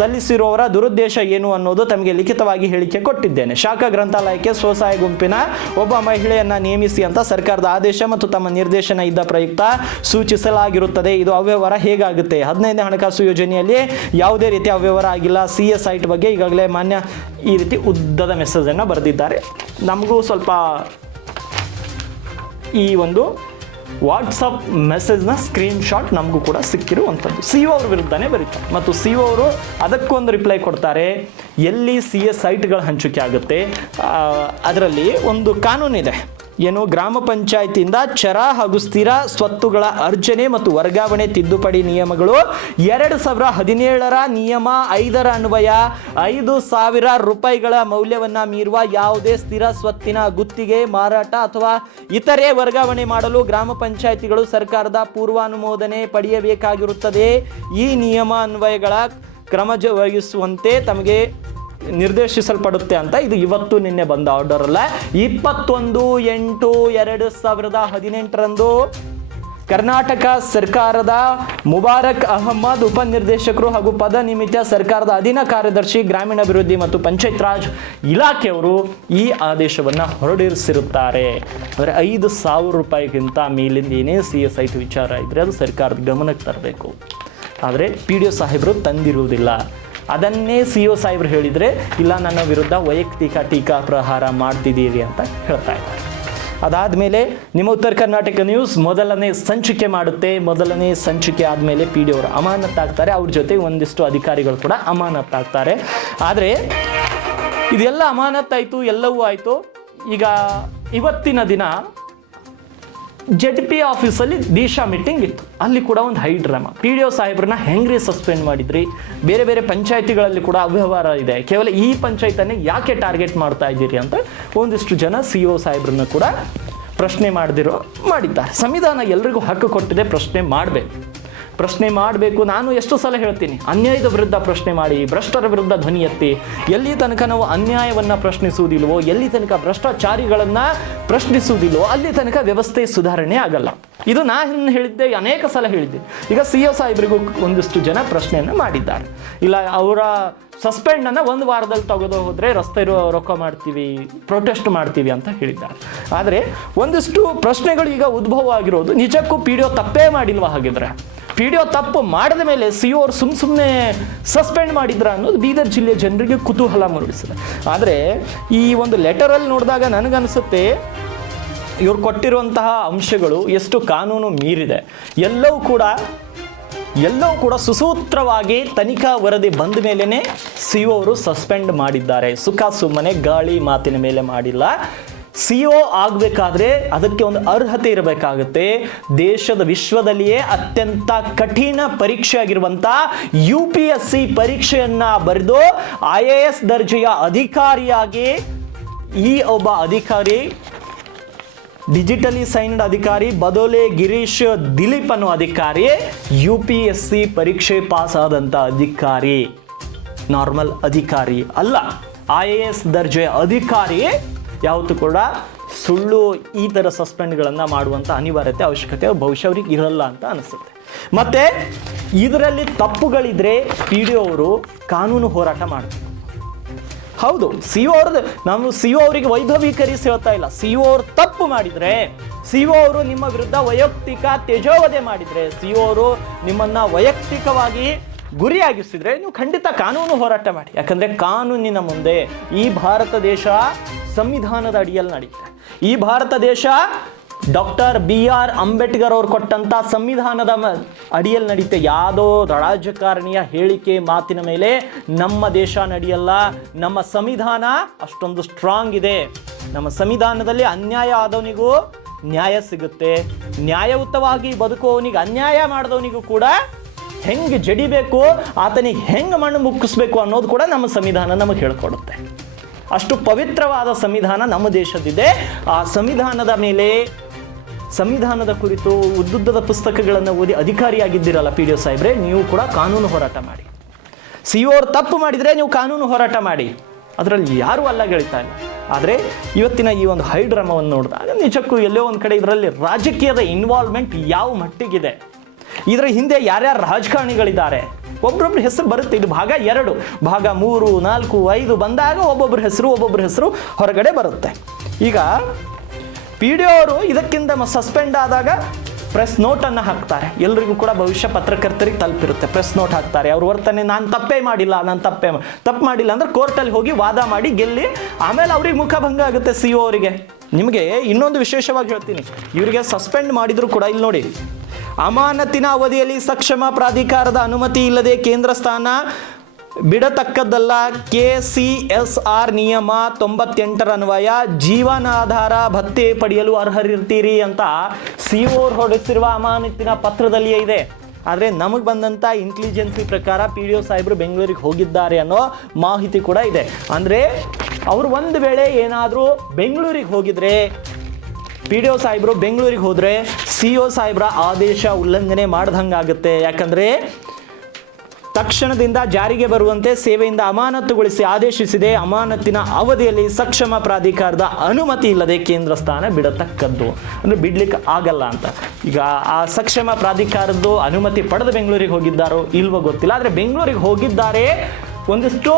ಸಲ್ಲಿಸಿರುವವರ ದುರುದ್ದೇಶ ಏನು ಅನ್ನೋದು ತಮಗೆ ಲಿಖಿತವಾಗಿ ಹೇಳಿಕೆ ಕೊಟ್ಟಿದ್ದೇನೆ. ಶಾಖಾ ಗ್ರಂಥಾಲಯಕ್ಕೆ ಸ್ವಸಹಾಯ ಗುಂಪಿನ ಒಬ್ಬ ಮಹಿಳೆಯನ್ನ ನೇಮಿಸಿ ಅಂತ ಸರ್ಕಾರದ ಆದೇಶ ಮತ್ತು ತಮ್ಮ ನಿರ್ದೇಶನ ಇದ್ದ ಪ್ರಯುಕ್ತ ಸೂಚಿಸಲಾಗಿರುತ್ತದೆ. ಇದು ಅವ್ಯವಹಾರ ಹೇಗಾಗುತ್ತೆ? 15ನೇ ಹಣಕಾಸು ಯೋಜನೆಯಲ್ಲಿ ಯಾವುದೇ ರೀತಿಯ ಅವ್ಯವಹಾರ ಆಗಿಲ್ಲ. CS ಸೈಟ್ ಬಗ್ಗೆ ಈಗಾಗಲೇ ಮಾನ್ಯ ಈ ರೀತಿ ಉದ್ದದ ಮೆಸೇಜ್ ಅನ್ನು ಬರೆದಿದ್ದಾರೆ. ನಮಗೂ ಸ್ವಲ್ಪ ಈ ಒಂದು ವಾಟ್ಸಪ್ ಮೆಸೇಜ್ನ ಸ್ಕ್ರೀನ್ ಶಾಟ್ ನಮಗೂ ಕೂಡ ಸಿಕ್ಕಿರುವಂಥದ್ದು. CO ಅವ್ರ ವಿರುದ್ಧನೇ ಬರೀತಾರೆ ಮತ್ತು CO ಅವರು ಅದಕ್ಕೊಂದು ರಿಪ್ಲೈ ಕೊಡ್ತಾರೆ. ಎಲ್ಲಿ CS ಸೈಟ್ಗಳ ಹಂಚಿಕೆ ಆಗುತ್ತೆ ಅದರಲ್ಲಿ ಒಂದು ಕಾನೂನಿದೆ. ಏನು? ಗ್ರಾಮ ಪಂಚಾಯತಿಯಿಂದ ಚರ ಹಾಗೂ ಸ್ಥಿರ ಸ್ವತ್ತುಗಳ ಅರ್ಜನೆ ಮತ್ತು ವರ್ಗಾವಣೆ ತಿದ್ದುಪಡಿ ನಿಯಮಗಳು 2017ರ ನಿಯಮ 5ರ ಅನ್ವಯ 5,000 ರೂಪಾಯಿಗಳ ಮೌಲ್ಯವನ್ನು ಮೀರುವ ಯಾವುದೇ ಸ್ಥಿರ ಸ್ವತ್ತಿನ ಗುತ್ತಿಗೆ, ಮಾರಾಟ ಅಥವಾ ಇತರೆ ವರ್ಗಾವಣೆ ಮಾಡಲು ಗ್ರಾಮ ಪಂಚಾಯತಿಗಳು ಸರ್ಕಾರದ ಪೂರ್ವಾನುಮೋದನೆ ಪಡೆಯಬೇಕಾಗಿರುತ್ತದೆ. ಈ ನಿಯಮ ಅನ್ವಯಗಳ ಕ್ರಮ ವಹಿಸುವಂತೆ ತಮಗೆ ನಿರ್ದೇಶಿಸಲ್ಪಡುತ್ತೆ ಅಂತ. ಇದು ಇವತ್ತು ನಿನ್ನೆ ಬಂದ ಆರ್ಡರ್ ಅಲ್ಲ. 21/8/2018 ಕರ್ನಾಟಕ ಸರ್ಕಾರದ ಮುಬಾರಕ್ ಅಹಮದ್ ಉಪನಿರ್ದೇಶಕರು ಹಾಗೂ ಪದ ನಿಮಿತ್ತ ಸರ್ಕಾರದ ಅಧೀನ ಕಾರ್ಯದರ್ಶಿ ಗ್ರಾಮೀಣಾಭಿವೃದ್ಧಿ ಮತ್ತು ಪಂಚಾಯತ್ ರಾಜ್ ಇಲಾಖೆಯವರು ಈ ಆದೇಶವನ್ನು ಹೊರಡಿಸಿರುತ್ತಾರೆ. ಅಂದರೆ 5,000 ರೂಪಾಯಿಗಿಂತ ಮೇಲಿಂದ ಏನೇ CS ಸೈಟ್ ವಿಚಾರ ಇದ್ರೆ ಅದು ಸರ್ಕಾರದ ಗಮನಕ್ಕೆ ತರಬೇಕು. ಆದರೆ PDO ಸಾಹೇಬರು ತಂದಿರುವುದಿಲ್ಲ. ಅದನ್ನೇ CO ಸಾಹೇಬ್ರು ಹೇಳಿದರೆ ಇಲ್ಲ, ನನ್ನ ವಿರುದ್ಧ ವೈಯಕ್ತಿಕ ಟೀಕಾ ಪ್ರಹಾರ ಮಾಡ್ತಿದ್ದೀರಿ ಅಂತ ಹೇಳ್ತಾ ಇದ್ದಾರೆ. ಅದಾದಮೇಲೆ ನಿಮ್ಮ ಉತ್ತರ ಕರ್ನಾಟಕ ನ್ಯೂಸ್ ಮೊದಲನೇ ಸಂಚಿಕೆ ಮಾಡುತ್ತೆ. ಮೊದಲನೇ ಸಂಚಿಕೆ ಆದಮೇಲೆ PDO ಅವರು ಅಮಾನತ್ತಾಗ್ತಾರೆ. ಅವ್ರ ಜೊತೆ ಒಂದಿಷ್ಟು ಅಧಿಕಾರಿಗಳು ಕೂಡ ಅಮಾನತ್ತಾಗ್ತಾರೆ. ಆದರೆ ಇದೆಲ್ಲ ಅಮಾನತ್ತಾಯಿತು, ಎಲ್ಲವೂ ಆಯಿತು. ಈಗ ಇವತ್ತಿನ ದಿನ ZP ಆಫೀಸಲ್ಲಿ ದಿಶಾ ಮೀಟಿಂಗ್ ಇತ್ತು. ಅಲ್ಲಿ ಕೂಡ ಒಂದು ಹೈ ಡ್ರಾಮಾ. PDO ಸಾಹೇಬ್ರನ್ನ ಹೆಂಗ್ರಿ ಸಸ್ಪೆಂಡ್ ಮಾಡಿದ್ರಿ? ಬೇರೆ ಬೇರೆ ಪಂಚಾಯತಿಗಳಲ್ಲಿ ಕೂಡ ಅವ್ಯವಹಾರ ಇದೆ, ಕೇವಲ ಈ ಪಂಚಾಯತನ್ನೇ ಯಾಕೆ ಟಾರ್ಗೆಟ್ ಮಾಡ್ತಾ ಇದ್ದೀರಿ ಅಂತ ಒಂದಿಷ್ಟು ಜನ CO ಸಾಹೇಬ್ರನ್ನ ಕೂಡ ಪ್ರಶ್ನೆ ಮಾಡಿದ್ದಾರೆ. ಸಂವಿಧಾನ ಎಲ್ರಿಗೂ ಹಕ್ಕು ಕೊಟ್ಟಿದೆ, ಪ್ರಶ್ನೆ ಮಾಡಬೇಕು. ನಾನು ಎಷ್ಟು ಸಲ ಹೇಳ್ತೀನಿ, ಅನ್ಯಾಯದ ವಿರುದ್ಧ ಪ್ರಶ್ನೆ ಮಾಡಿ, ಭ್ರಷ್ಟರ ವಿರುದ್ಧ ಧ್ವನಿ ಎತ್ತಿ. ಎಲ್ಲಿ ತನಕ ನಾವು ಅನ್ಯಾಯವನ್ನು ಪ್ರಶ್ನಿಸುವುದಿಲ್ವೋ, ಎಲ್ಲಿ ತನಕ ಭ್ರಷ್ಟಾಚಾರಿಗಳನ್ನು ಪ್ರಶ್ನಿಸುವುದಿಲ್ವೋ ಅಲ್ಲಿ ತನಕ ವ್ಯವಸ್ಥೆ ಸುಧಾರಣೆ ಆಗಲ್ಲ. ಇದು ನಾನು ಹೇಳಿದ್ದೆ, ಅನೇಕ ಸಲ ಹೇಳಿದ್ದೆ. ಈಗ CO ಸಾಹೇಬರಿಗೂ ಒಂದಿಷ್ಟು ಜನ ಪ್ರಶ್ನೆಯನ್ನು ಮಾಡಿದ್ದಾರೆ. ಇಲ್ಲ, ಅವರ ಸಸ್ಪೆಂಡನ್ನು 1 ವಾರದಲ್ಲಿ ತೆಗೆದು ಹೋದರೆ ರಸ್ತೆ ರೊಕ್ಕ ಮಾಡ್ತೀವಿ, ಪ್ರೊಟೆಸ್ಟ್ ಮಾಡ್ತೀವಿ ಅಂತ ಹೇಳಿದ್ದಾರೆ. ಆದರೆ ಒಂದಿಷ್ಟು ಪ್ರಶ್ನೆಗಳು ಈಗ ಉದ್ಭವ ಆಗಿರೋದು, ನಿಜಕ್ಕೂ PDO ತಪ್ಪೇ ಮಾಡಿಲ್ವಾ? ಹಾಗಿದ್ರೆ PDO ತಪ್ಪು ಮಾಡಿದ ಮೇಲೆ CO ಅವರು ಸುಮ್ಮನೆ ಸಸ್ಪೆಂಡ್ ಮಾಡಿದ್ರ ಅನ್ನೋದು ಬೀದರ್ ಜಿಲ್ಲೆಯ ಜನರಿಗೆ ಕುತೂಹಲ ಮೂಡಿಸಿದೆ. ಆದರೆ ಈ ಒಂದು ಲೆಟರಲ್ಲಿ ನೋಡಿದಾಗ ನನಗನ್ನಿಸುತ್ತೆ ಇವ್ರು ಕೊಟ್ಟಿರುವಂತಹ ಅಂಶಗಳು ಎಷ್ಟು ಕಾನೂನು ಮೀರಿದೆ. ಎಲ್ಲವೂ ಕೂಡ ಸುಸೂತ್ರವಾಗಿ ತನಿಖಾ ವರದಿ ಬಂದ ಮೇಲೇ CO ಅವರು ಸಸ್ಪೆಂಡ್ ಮಾಡಿದ್ದಾರೆ. ಸುಮ್ಮನೆ ಗಾಳಿ ಮಾತಿನ ಮೇಲೆ ಮಾಡಿಲ್ಲ. CO ಆಗಬೇಕಾದ್ರೆ ಅದಕ್ಕೆ ಒಂದು ಅರ್ಹತೆ ಇರಬೇಕಾಗುತ್ತೆ. ದೇಶದ ವಿಶ್ವದಲ್ಲಿಯೇ ಅತ್ಯಂತ ಕಠಿಣ ಪರೀಕ್ಷೆ ಆಗಿರುವಂಥ UPSC ಪರೀಕ್ಷೆಯನ್ನ ಬರೆದು IAS ದರ್ಜೆಯ ಅಧಿಕಾರಿಯಾಗಿ ಈ ಒಬ್ಬ ಅಧಿಕಾರಿ, ಡಿಜಿಟಲಿ ಸೈನ್ಡ್ ಅಧಿಕಾರಿ ಬದೋಲೆ ಗಿರೀಶ್ ದಿಲೀಪ್ ಅನ್ನೋ ಅಧಿಕಾರಿ UPSC ಪರೀಕ್ಷೆ ಪಾಸ್ ಆದಂಥ ಅಧಿಕಾರಿ, ನಾರ್ಮಲ್ ಅಧಿಕಾರಿ ಅಲ್ಲ. IAS ದರ್ಜೆಯ ಅಧಿಕಾರಿ ಯಾವತ್ತೂ ಕೂಡ ಸುಳ್ಳು ಈ ಥರ ಸಸ್ಪೆಂಡ್ಗಳನ್ನು ಮಾಡುವಂಥ ಅನಿವಾರ್ಯತೆ ಅವಶ್ಯಕತೆ ಬಹುಶಃ ಅವ್ರಿಗೆ ಇರಲ್ಲ ಅಂತ ಅನಿಸುತ್ತೆ. ಮತ್ತು ಇದರಲ್ಲಿ ತಪ್ಪುಗಳಿದ್ರೆ PDO ಅವರು ಕಾನೂನು ಹೋರಾಟ ಮಾಡಬೇಕು. ಹೌದು, CO ಅವ್ರದ್ದು ನಾವು CO ಅವರಿಗೆ ವೈಭವೀಕರಿಸಿ ಹೇಳ್ತಾ ಇಲ್ಲ. CO ಅವರು ತಪ್ಪು ಮಾಡಿದರೆ, CO ಅವರು ನಿಮ್ಮ ವಿರುದ್ಧ ವೈಯಕ್ತಿಕ ತೇಜೋವಧೆ ಮಾಡಿದರೆ, CO ಅವರು ನಿಮ್ಮನ್ನು ವೈಯಕ್ತಿಕವಾಗಿ ಗುರಿಯಾಗಿಸಿದ್ರೆ ನೀವು ಖಂಡಿತ ಕಾನೂನು ಹೋರಾಟ ಮಾಡಿ. ಯಾಕಂದರೆ ಕಾನೂನಿನ ಮುಂದೆ ಈ ಭಾರತ ದೇಶ ಸಂವಿಧಾನದ ಅಡಿಯಲ್ಲಿ ನಡೆಯುತ್ತೆ. ಈ ಭಾರತ ದೇಶ ಡಾಕ್ಟರ್ BR ಅಂಬೇಡ್ಕರ್ ಅವರು ಕೊಟ್ಟಂಥ ಸಂವಿಧಾನದ ಅಡಿಯಲ್ಲಿ ನಡೆಯುತ್ತೆ. ಯಾವುದೋ ರಾಜಕಾರಣಿಯ ಹೇಳಿಕೆ ಮಾತಿನ ಮೇಲೆ ನಮ್ಮ ದೇಶ ನಡೆಯಲ್ಲ. ನಮ್ಮ ಸಂವಿಧಾನ ಅಷ್ಟೊಂದು ಸ್ಟ್ರಾಂಗ್ ಇದೆ. ನಮ್ಮ ಸಂವಿಧಾನದಲ್ಲಿ ಅನ್ಯಾಯ ಆದವನಿಗೂ ನ್ಯಾಯ ಸಿಗುತ್ತೆ, ನ್ಯಾಯಯುತವಾಗಿ ಬದುಕುವವನಿಗೆ ಅನ್ಯಾಯ ಮಾಡಿದವನಿಗೂ ಕೂಡ ಹೆಂಗೆ ಜಡಿಬೇಕು, ಆತನಿಗೆ ಹೆಂಗೆ ಮಣ್ಣು ಮುಕ್ಕಿಸ್ಬೇಕು ಅನ್ನೋದು ಕೂಡ ನಮ್ಮ ಸಂವಿಧಾನ ನಮಗೆ ಹೇಳ್ಕೊಡುತ್ತೆ. ಅಷ್ಟು ಪವಿತ್ರವಾದ ಸಂವಿಧಾನ ನಮ್ಮ ದೇಶದಿದೆ. ಆ ಸಂವಿಧಾನದ ಮೇಲೆ, ಸಂವಿಧಾನದ ಕುರಿತು ಉದ್ದುದ್ದದ ಪುಸ್ತಕಗಳನ್ನು ಓದಿ ಅಧಿಕಾರಿಯಾಗಿದ್ದೀರಲ್ಲ PDO ಸಾಹೇಬ್ರೆ, ನೀವು ಕೂಡ ಕಾನೂನು ಹೋರಾಟ ಮಾಡಿ. CO ಅವರು ತಪ್ಪು ಮಾಡಿದರೆ ನೀವು ಕಾನೂನು ಹೋರಾಟ ಮಾಡಿ, ಅದರಲ್ಲಿ ಯಾರೂ ಅಲ್ಲಗಳಿತಾ ಇಲ್ಲ. ಆದರೆ ಇವತ್ತಿನ ಈ ಒಂದು ಹೈಡ್ರಾಮವನ್ನು ನೋಡಿದಾಗ ನಿಜಕ್ಕೂ ಎಲ್ಲೋ ಒಂದು ಕಡೆ ಇದರಲ್ಲಿ ರಾಜಕೀಯದ ಇನ್ವಾಲ್ವ್ಮೆಂಟ್ ಯಾವ ಮಟ್ಟಿಗಿದೆ, ಇದರ ಹಿಂದೆ ಯಾರ್ಯಾರು ರಾಜಕಾರಣಿಗಳಿದ್ದಾರೆ, ಒಬ್ಬೊಬ್ಬರ ಹೆಸರು ಬರುತ್ತೆ. ಇದು ಭಾಗ 2, ಭಾಗ 3, 4, 5 ಬಂದಾಗ ಒಬ್ಬೊಬ್ಬರ ಹೆಸರು ಹೊರಗಡೆ ಬರುತ್ತೆ. ಈಗ PDO ಅವರು ಇದಕ್ಕಿಂತ ಸಸ್ಪೆಂಡ್ ಆದಾಗ ಪ್ರೆಸ್ ನೋಟನ್ನು ಹಾಕ್ತಾರೆ. ಎಲ್ರಿಗೂ ಕೂಡ ಭವಿಷ್ಯ ಪತ್ರಕರ್ತರಿಗೆ ತಲುಪಿರುತ್ತೆ. ಪ್ರೆಸ್ ನೋಟ್ ಹಾಕ್ತಾರೆ. ಅವ್ರ ವರ್ತನೆ ನಾನು ತಪ್ಪೇ ಮಾಡಿಲ್ಲ ತಪ್ಪು ಮಾಡಿಲ್ಲ ಅಂದ್ರೆ ಕೋರ್ಟಲ್ಲಿ ಹೋಗಿ ವಾದ ಮಾಡಿ ಗೆಲ್ಲಿ, ಆಮೇಲೆ ಅವ್ರಿಗೆ ಮುಖಭಂಗ ಆಗುತ್ತೆ CO ಅವರಿಗೆ. ನಿಮಗೆ ಇನ್ನೊಂದು ವಿಶೇಷವಾಗಿ ಹೇಳ್ತೀನಿ, ಇವರಿಗೆ ಸಸ್ಪೆಂಡ್ ಮಾಡಿದ್ರು ಕೂಡ ಇಲ್ಲಿ ನೋಡಿ, ಅಮಾನತಿನ ಅವಧಿಯಲ್ಲಿ ಸಕ್ಷಮ ಪ್ರಾಧಿಕಾರದ ಅನುಮತಿ ಇಲ್ಲದೆ ಕೇಂದ್ರ ಸ್ಥಾನ ಬಿಡತಕ್ಕದ್ದಲ್ಲ. KCSR ನಿಯಮ 98 ಅನ್ವಯ ಜೀವನಾಧಾರ ಭತ್ಯೆ ಪಡೆಯಲು ಅರ್ಹರಿರ್ತೀರಿ ಅಂತ CO ಅವರು ಹೊರಡಿಸಿರುವ ಅಮಾನತಿನ ಪತ್ರದಲ್ಲಿಯೇ ಇದೆ. ಆದರೆ ನಮಗೆ ಬಂದಂಥ ಇಂಟೆಲಿಜೆನ್ಸಿ ಪ್ರಕಾರ PDO ಸಾಹೇಬರು ಬೆಂಗಳೂರಿಗೆ ಹೋಗಿದ್ದಾರೆ ಅನ್ನೋ ಮಾಹಿತಿ ಕೂಡ ಇದೆ. ಅಂದರೆ ಅವರು ಒಂದು ವೇಳೆ ಏನಾದರೂ ಬೆಂಗಳೂರಿಗೆ ಹೋಗಿದ್ರೆ, PDO ಸಾಹೇಬರು ಬೆಂಗಳೂರಿಗೆ ಹೋದರೆ CO ಸಾಹೇಬ್ರ ಆದೇಶ ಉಲ್ಲಂಘನೆ ಮಾಡ್ದಂಗಾಗುತ್ತೆ. ಯಾಕಂದರೆ ತಕ್ಷಣದಿಂದ ಜಾರಿಗೆ ಬರುವಂತೆ ಸೇವೆಯಿಂದ ಅಮಾನತುಗೊಳಿಸಿ ಆದೇಶಿಸಿದೆ. ಅಮಾನತಿನ ಅವಧಿಯಲ್ಲಿ ಸಕ್ಷಮ ಪ್ರಾಧಿಕಾರದ ಅನುಮತಿ ಇಲ್ಲದೆ ಕೇಂದ್ರ ಸ್ಥಾನ ಬಿಡತಕ್ಕದ್ದು, ಅಂದರೆ ಬಿಡ್ಲಿಕ್ಕೆ ಆಗಲ್ಲ ಅಂತ. ಈಗ ಆ ಸಕ್ಷಮ ಪ್ರಾಧಿಕಾರದ್ದು ಅನುಮತಿ ಪಡೆದು ಬೆಂಗಳೂರಿಗೆ ಹೋಗಿದ್ದಾರೋ ಇಲ್ವೋ ಗೊತ್ತಿಲ್ಲ. ಆದರೆ ಬೆಂಗಳೂರಿಗೆ ಹೋಗಿದ್ದಾರೆ, ಒಂದಿಷ್ಟು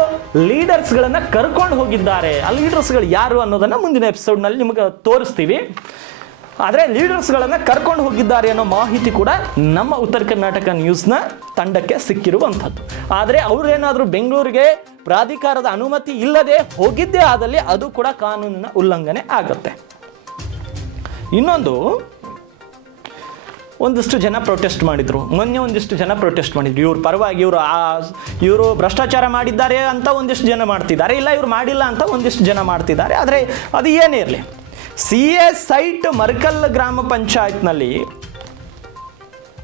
ಲೀಡರ್ಸ್ಗಳನ್ನು ಕರ್ಕೊಂಡು ಹೋಗಿದ್ದಾರೆ. ಆ ಲೀಡರ್ಸ್ಗಳು ಯಾರು ಅನ್ನೋದನ್ನು ಮುಂದಿನ ಎಪಿಸೋಡ್ನಲ್ಲಿ ನಿಮಗೆ ತೋರಿಸ್ತೀವಿ. ಆದರೆ ಲೀಡರ್ಸ್ಗಳನ್ನು ಕರ್ಕೊಂಡು ಹೋಗಿದ್ದಾರೆ ಅನ್ನೋ ಮಾಹಿತಿ ಕೂಡ ನಮ್ಮ ಉತ್ತರ ಕರ್ನಾಟಕ ನ್ಯೂಸ್ನ ತಂಡಕ್ಕೆ ಸಿಕ್ಕಿರುವಂಥದ್ದು. ಆದರೆ ಅವರೇನಾದರೂ ಬೆಂಗಳೂರಿಗೆ ಪ್ರಾಧಿಕಾರದ ಅನುಮತಿ ಇಲ್ಲದೆ ಹೋಗಿದ್ದೇ ಆದಲ್ಲಿ ಅದು ಕೂಡ ಕಾನೂನಿನ ಉಲ್ಲಂಘನೆ ಆಗುತ್ತೆ. ಇನ್ನೊಂದು, ಒಂದಿಷ್ಟು ಜನ ಪ್ರೊಟೆಸ್ಟ್ ಮಾಡಿದರು. ಮೊನ್ನೆ ಒಂದಿಷ್ಟು ಜನ ಪ್ರೊಟೆಸ್ಟ್ ಮಾಡಿದ್ರು. ಇವ್ರ ಪರವಾಗಿ ಇವರು ಭ್ರಷ್ಟಾಚಾರ ಮಾಡಿದ್ದಾರೆ ಅಂತ ಒಂದಿಷ್ಟು ಜನ ಮಾಡ್ತಿದ್ದಾರೆ, ಇಲ್ಲ ಇವ್ರು ಮಾಡಿಲ್ಲ ಅಂತ ಒಂದಿಷ್ಟು ಜನ ಮಾಡ್ತಿದ್ದಾರೆ. ಆದರೆ ಅದು ಏನೇ ಇರಲಿ, CA ಸೈಟ್ ಮರ್ಕಲ್ ಗ್ರಾಮ ಪಂಚಾಯತ್ನಲ್ಲಿ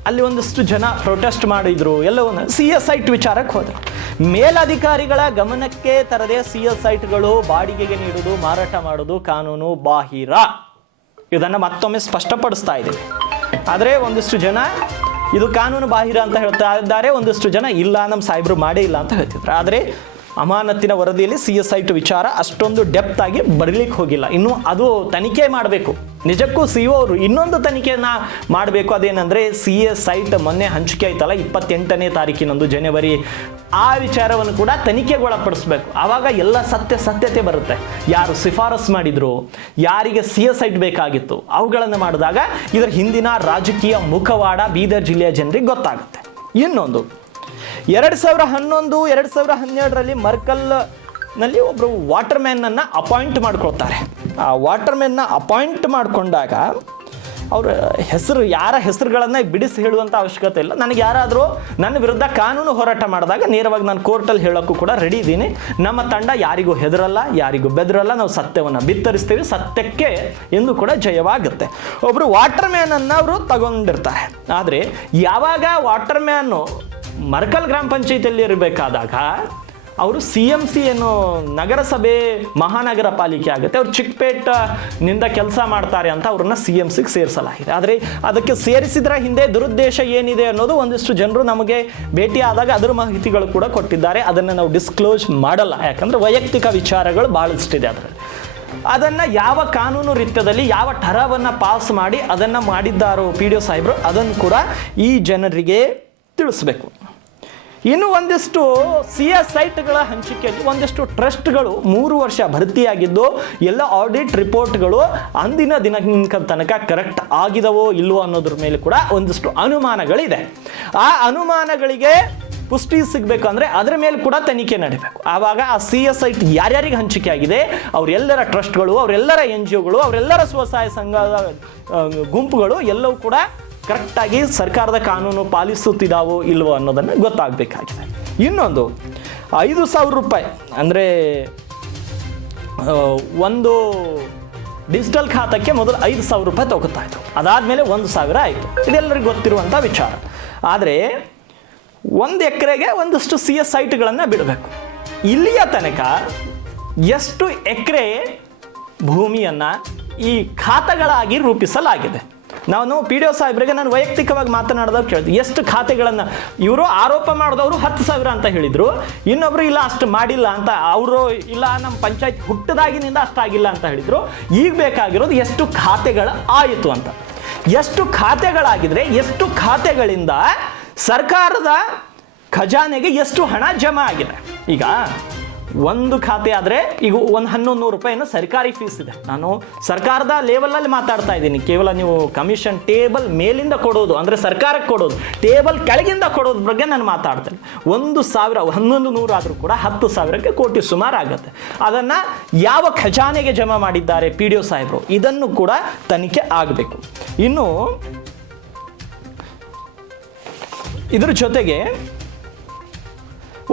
ಅಲ್ಲಿ ಒಂದಿಷ್ಟು ಜನ ಪ್ರೊಟೆಸ್ಟ್ ಮಾಡಿದ್ರು. ಎಲ್ಲವನ್ನ CA ಸೈಟ್ ವಿಚಾರಕ್ಕೆ ಹೋದರು. ಮೇಲಧಿಕಾರಿಗಳ ಗಮನಕ್ಕೆ ತರದೆ CA ಸೈಟ್ಗಳು ಬಾಡಿಗೆಗೆ ನೀಡುವುದು, ಮಾರಾಟ ಮಾಡೋದು ಕಾನೂನು ಬಾಹಿರ. ಇದನ್ನು ಮತ್ತೊಮ್ಮೆ ಸ್ಪಷ್ಟಪಡಿಸ್ತಾ ಇದ್ದೀವಿ. ಆದರೆ ಒಂದಿಷ್ಟು ಜನ ಇದು ಕಾನೂನು ಬಾಹಿರ ಅಂತ ಹೇಳ್ತಾ ಇದ್ದಾರೆ, ಒಂದಿಷ್ಟು ಜನ ಇಲ್ಲ ನಮ್ಮ ಸಾಹೇಬರು ಮಾಡೇ ಇಲ್ಲ ಅಂತ ಹೇಳ್ತಿದ್ರು. ಆದರೆ ಅಮಾನತಿನ ವರದಿಯಲ್ಲಿ CA ಸೈಟ್ ವಿಚಾರ ಅಷ್ಟೊಂದು ಡೆಪ್ತ್ ಆಗಿ ಬರಲಿಕ್ಕೆ ಹೋಗಿಲ್ಲ. ಇನ್ನು ಅದು ತನಿಖೆ ಮಾಡಬೇಕು. ನಿಜಕ್ಕೂ CO ಅವರು ಇನ್ನೊಂದು ತನಿಖೆಯನ್ನು ಮಾಡಬೇಕು. ಅದೇನೆಂದರೆ CA ಸೈಟ್ ಮೊನ್ನೆ ಹಂಚಿಕೆ ಆಯ್ತಲ್ಲ 28ನೇ ತಾರೀಕಿನಂದು ಜನವರಿ, ಆ ವಿಚಾರವನ್ನು ಕೂಡ ತನಿಖೆಗೊಳಪಡಿಸ್ಬೇಕು. ಆವಾಗ ಎಲ್ಲ ಸತ್ಯತೆ ಬರುತ್ತೆ. ಯಾರು ಶಿಫಾರಸು ಮಾಡಿದ್ರು, ಯಾರಿಗೆ CA ಸೈಟ್ ಬೇಕಾಗಿತ್ತು, ಅವುಗಳನ್ನು ಮಾಡಿದಾಗ ಇದರ ಹಿಂದಿನ ರಾಜಕೀಯ ಮುಖವಾಡ ಬೀದರ್ ಜಿಲ್ಲೆಯ ಜನರಿಗೆ ಗೊತ್ತಾಗುತ್ತೆ. ಇನ್ನೊಂದು, 2011-2012ರಲ್ಲಿ ಮರ್ಕಲ್ನಲ್ಲಿ ಒಬ್ಬರು ವಾಟರ್ ಮ್ಯಾನನ್ನು ಅಪಾಯಿಂಟ್ ಮಾಡ್ಕೊಳ್ತಾರೆ. ಆ ವಾಟರ್ ಮ್ಯಾನ್ನ ಅಪಾಯಿಂಟ್ ಮಾಡಿಕೊಂಡಾಗ ಅವರ ಹೆಸರು, ಯಾರ ಹೆಸರುಗಳನ್ನು ಬಿಡಿಸಿ ಹೇಳುವಂಥ ಅವಶ್ಯಕತೆ ಇಲ್ಲ. ನನಗೆ ಯಾರಾದರೂ ನನ್ನ ವಿರುದ್ಧ ಕಾನೂನು ಹೋರಾಟ ಮಾಡಿದಾಗ ನೇರವಾಗಿ ನಾನು ಕೋರ್ಟಲ್ಲಿ ಹೇಳೋಕ್ಕೂ ಕೂಡ ರೆಡಿ ಇದ್ದೀನಿ. ನಮ್ಮ ತಂಡ ಯಾರಿಗೂ ಹೆದರಲ್ಲ, ಯಾರಿಗೂ ಬೆದರಲ್ಲ. ನಾವು ಸತ್ಯವನ್ನು ಬಿತ್ತರಿಸ್ತೀವಿ, ಸತ್ಯಕ್ಕೆ ಎಂದು ಕೂಡ ಜಯವಾಗುತ್ತೆ. ಒಬ್ಬರು ವಾಟರ್ ಮ್ಯಾನನ್ನು ಅವರು ತಗೊಂಡಿರ್ತಾರೆ. ಆದರೆ ಯಾವಾಗ ವಾಟರ್ ಮ್ಯಾನು ಮರಕಲ್ ಗ್ರಾಮ ಪಂಚಾಯತಿಯಲ್ಲಿ ಇರಬೇಕಾದಾಗ ಅವರು CMC ಏನು ನಗರಸಭೆ ಮಹಾನಗರ ಪಾಲಿಕೆ ಆಗುತ್ತೆ, ಅವ್ರು ಚಿಕ್ಕಪೇಟನಿಂದ ಕೆಲಸ ಮಾಡ್ತಾರೆ ಅಂತ ಅವ್ರನ್ನ CMCಗೆ ಸೇರಿಸಲಾಗಿದೆ. ಆದರೆ ಅದಕ್ಕೆ ಸೇರಿಸಿದ್ರ ಹಿಂದೆ ದುರುದ್ದೇಶ ಏನಿದೆ ಅನ್ನೋದು ಒಂದಿಷ್ಟು ಜನರು ನಮಗೆ ಭೇಟಿ ಆದಾಗ ಅದರ ಮಾಹಿತಿಗಳು ಕೂಡ ಕೊಟ್ಟಿದ್ದಾರೆ. ಅದನ್ನು ನಾವು ಡಿಸ್ಕ್ಲೋಸ್ ಮಾಡಲ್ಲ, ಯಾಕಂದರೆ ವೈಯಕ್ತಿಕ ವಿಚಾರಗಳು ಭಾಳಷ್ಟಿದೆ ಅದರಲ್ಲಿ. ಅದನ್ನು ಯಾವ ಕಾನೂನು ರೀತ್ಯದಲ್ಲಿ ಯಾವ ಠರಾವನ್ನು ಪಾಸ್ ಮಾಡಿ ಅದನ್ನು ಮಾಡಿದ್ದಾರೋ PDO ಸಾಹೇಬರು, ಅದನ್ನು ಕೂಡ ಈ ಜನರಿಗೆ ತಿಳಿಸ್ಬೇಕು. ಇನ್ನು ಒಂದಿಷ್ಟು CS ಸೈಟ್ಗಳ ಹಂಚಿಕೆಯಲ್ಲಿ ಒಂದಿಷ್ಟು ಟ್ರಸ್ಟ್ಗಳು 3 ವರ್ಷ ಭರ್ತಿಯಾಗಿದ್ದು ಎಲ್ಲ ಆಡಿಟ್ ರಿಪೋರ್ಟ್ಗಳು ಅಂದಿನ ದಿನದ ತನಕ ಕರೆಕ್ಟ್ ಆಗಿದವೋ ಇಲ್ವೋ ಅನ್ನೋದ್ರ ಮೇಲೆ ಕೂಡ ಒಂದಿಷ್ಟು ಅನುಮಾನಗಳಿದೆ. ಆ ಅನುಮಾನಗಳಿಗೆ ಪುಷ್ಟಿ ಸಿಗಬೇಕು ಅಂದರೆ ಅದರ ಮೇಲೆ ಕೂಡ ತನಿಖೆ ನಡೀಬೇಕು. ಆವಾಗ ಆ CS ಸೈಟ್ ಯಾರ್ಯಾರಿಗೆ ಹಂಚಿಕೆ ಆಗಿದೆ, ಅವರೆಲ್ಲರ ಟ್ರಸ್ಟ್ಗಳು, ಅವರೆಲ್ಲರ NGOಗಳು, ಅವರೆಲ್ಲರ ಸ್ವಸಹಾಯ ಸಂಘದ ಗುಂಪುಗಳು ಎಲ್ಲವೂ ಕೂಡ ಕರೆಕ್ಟಾಗಿ ಸರ್ಕಾರದ ಕಾನೂನು ಪಾಲಿಸುತ್ತಿದ್ದಾವೋ ಇಲ್ವೋ ಅನ್ನೋದನ್ನು ಗೊತ್ತಾಗಬೇಕಾಗಿದೆ. ಇನ್ನೊಂದು 5,000 ರೂಪಾಯಿ ಅಂದರೆ ಒಂದು ಡಿಜಿಟಲ್ ಖಾತಕ್ಕೆ ಮೊದಲು 5,000 ರೂಪಾಯಿ ತಗೋತಾ ಇತ್ತು, ಅದಾದಮೇಲೆ 1,000 ಆಯಿತು. ಇದೆಲ್ಲರಿಗೂ ಗೊತ್ತಿರುವಂಥ ವಿಚಾರ. ಆದರೆ 1 ಎಕರೆಗೆ ಒಂದಷ್ಟು CS ಸೈಟ್ಗಳನ್ನು ಬಿಡಬೇಕು. ಇಲ್ಲಿಯ ತನಕ ಎಷ್ಟು ಎಕರೆ ಭೂಮಿಯನ್ನು ಈ ಖಾತೆಗಳಾಗಿ ರೂಪಿಸಲಾಗಿದೆ? ನಾನು PDO ಸಾಹೇಬ್ರಿಗೆ ನಾನು ವೈಯಕ್ತಿಕವಾಗಿ ಮಾತನಾಡಿದಾಗ ಕೇಳಿದೆ, ಎಷ್ಟು ಖಾತೆಗಳನ್ನು ಇವರು ಆರೋಪ ಮಾಡಿದವರು 10,000 ಅಂತ ಹೇಳಿದರು, ಇನ್ನೊಬ್ರು ಇಲ್ಲ ಅಷ್ಟು ಮಾಡಿಲ್ಲ ಅಂತ, ಅವರು ಇಲ್ಲ ನಮ್ಮ ಪಂಚಾಯತ್ ಹುಟ್ಟದಾಗಿನಿಂದ ಅಷ್ಟಾಗಿಲ್ಲ ಅಂತ ಹೇಳಿದರು. ಈಗ ಬೇಕಾಗಿರೋದು ಎಷ್ಟು ಖಾತೆಗಳು ಆಯಿತು ಅಂತ. ಎಷ್ಟು ಖಾತೆಗಳಾಗಿದ್ರೆ ಎಷ್ಟು ಖಾತೆಗಳಿಂದ ಸರ್ಕಾರದ ಖಜಾನೆಗೆ ಎಷ್ಟು ಹಣ ಜಮಾ ಆಗಿದೆ? ಈಗ ಒಂದು ಖಾತೆ ಆದರೆ ಈಗ ಒಂದು 1,100 ರೂಪಾಯಿನ ಸರ್ಕಾರಿ ಫೀಸ್ ಇದೆ. ನಾನು ಸರ್ಕಾರದ ಲೆವೆಲಲ್ಲಿ ಮಾತಾಡ್ತಾ ಇದ್ದೀನಿ. ಕೇವಲ ನೀವು ಕಮಿಷನ್ ಟೇಬಲ್ ಮೇಲಿಂದ ಕೊಡೋದು ಅಂದರೆ ಸರ್ಕಾರಕ್ಕೆ ಕೊಡೋದು, ಟೇಬಲ್ ಕೆಳಗಿಂದ ಕೊಡೋದ್ರ ಬಗ್ಗೆ ನಾನು ಮಾತಾಡ್ತೇನೆ. 1,000 1,100 ಆದರೂ ಕೂಡ 10,000ಕ್ಕೆ ಕೋಟಿ ಸುಮಾರು ಆಗುತ್ತೆ. ಅದನ್ನು ಯಾವ ಖಜಾನೆಗೆ ಜಮಾ ಮಾಡಿದ್ದಾರೆ PDO ಸಾಹೇಬರು, ಇದನ್ನು ಕೂಡ ತನಿಖೆ ಆಗಬೇಕು. ಇನ್ನು ಇದರ ಜೊತೆಗೆ